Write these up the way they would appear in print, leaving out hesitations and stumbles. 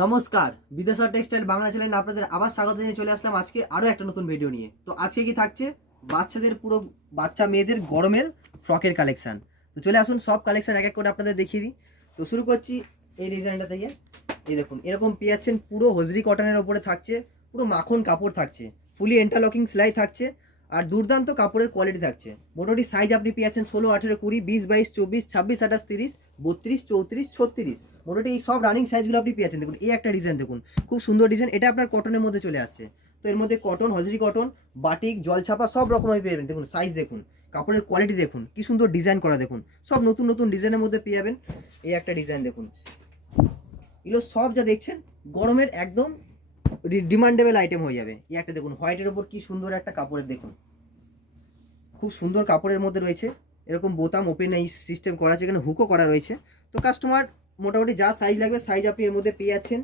নমস্কার, বিদেশা টেক্সটাইল বাংলা চ্যানেলে আপনাদের আবার স্বাগত জানিয়ে চলে আসলাম আজকে আরও একটা নতুন ভিডিও নিয়ে। তো আজকে কি থাকছে, বাচ্চাদের পুরো বাচ্চা মেয়েদের গরমের ফ্রকের কালেকশান। তো চলে আসুন, সব কালেকশান এক এক করে আপনাদের দেখিয়ে দিই। তো শুরু করছি এই ডিজাইনটা থেকে। এই দেখুন, এরকম পেয়ে যাচ্ছেন, পুরো হজরি কটনের ওপরে থাকছে, পুরো মাখন কাপড় থাকছে, ফুলি ইন্টারলকিং সেলাই থাকছে, আর দুর্দান্ত কাপড়ের কোয়ালিটি থাকছে। মোটামুটি সাইজ আপনি পেয়ে যাচ্ছেন 16, 18, 20, 20, 22, 24, 26, 28, 30, 32, 34, 36। মোটামুটি এই সব রানিং সাইজগুলো আপনি পেয়েছেন। দেখুন এই একটা ডিজাইন, দেখুন খুব সুন্দর ডিজাইন, এটা আপনার কটনের মধ্যে চলে আসছে। তো এর মধ্যে কটন, হজরি কটন, বাটিক, জলছাপা সব রকমই পেয়ে যাবেন। দেখুন সাইজ দেখুন, কাপড়ের কোয়ালিটি দেখুন, কি সুন্দর ডিজাইন করা, দেখুন সব নতুন নতুন ডিজাইনের মধ্যে পেয়ে যাবেন। এই একটা ডিজাইন দেখুন, এগুলো সব যা দেখছেন গরমের একদম ডিমান্ডেবল আইটেম হয়ে যাবে। এই একটা দেখুন, হোয়াইটের ওপর কি সুন্দর একটা কাপড়ের, দেখুন খুব সুন্দর কাপড়ের মধ্যে রয়েছে। এরকম বোতাম ওপেন এই সিস্টেম করা আছে, এখানে হুকও করা রয়েছে। তো কাস্টমার মোটামুটি যা সাইজ লাগবে সাইজ আপনি এর মধ্যে পেয়ে যাচ্ছেন,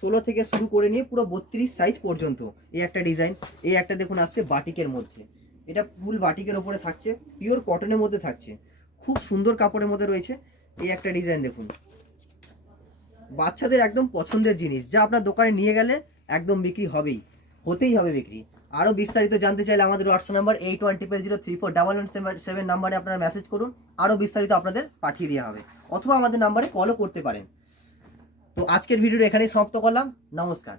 16 থেকে শুরু করে নিয়ে পুরো 32 সাইজ পর্যন্ত। এই একটা ডিজাইন, এই একটা দেখুন আসছে বাটিকের মধ্যে, এটা ফুল বাটিকের ওপরে থাকছে, পিওর কটনের মধ্যে থাকছে, খুব সুন্দর কাপড়ের মধ্যে রয়েছে। এই একটা ডিজাইন দেখুন, বাচ্চাদের একদম পছন্দের জিনিস, যা আপনার দোকানে নিয়ে গেলে একদম বিক্রি হবেই, হতেই হবে বিক্রি। আরও বিস্তারিত জানতে চাইলে আমাদের হোয়াটসঅ্যাপ নাম্বার 8100341177 নাম্বারে আপনারা মেসেজ করুন, আরও বিস্তারিত আপনাদের পাঠিয়ে দেওয়া হবে, অথবা আমাদের নাম্বারে কলও করতে পারেন। তো আজকের ভিডিওটা এখানেই সমাপ্ত করলাম, নমস্কার।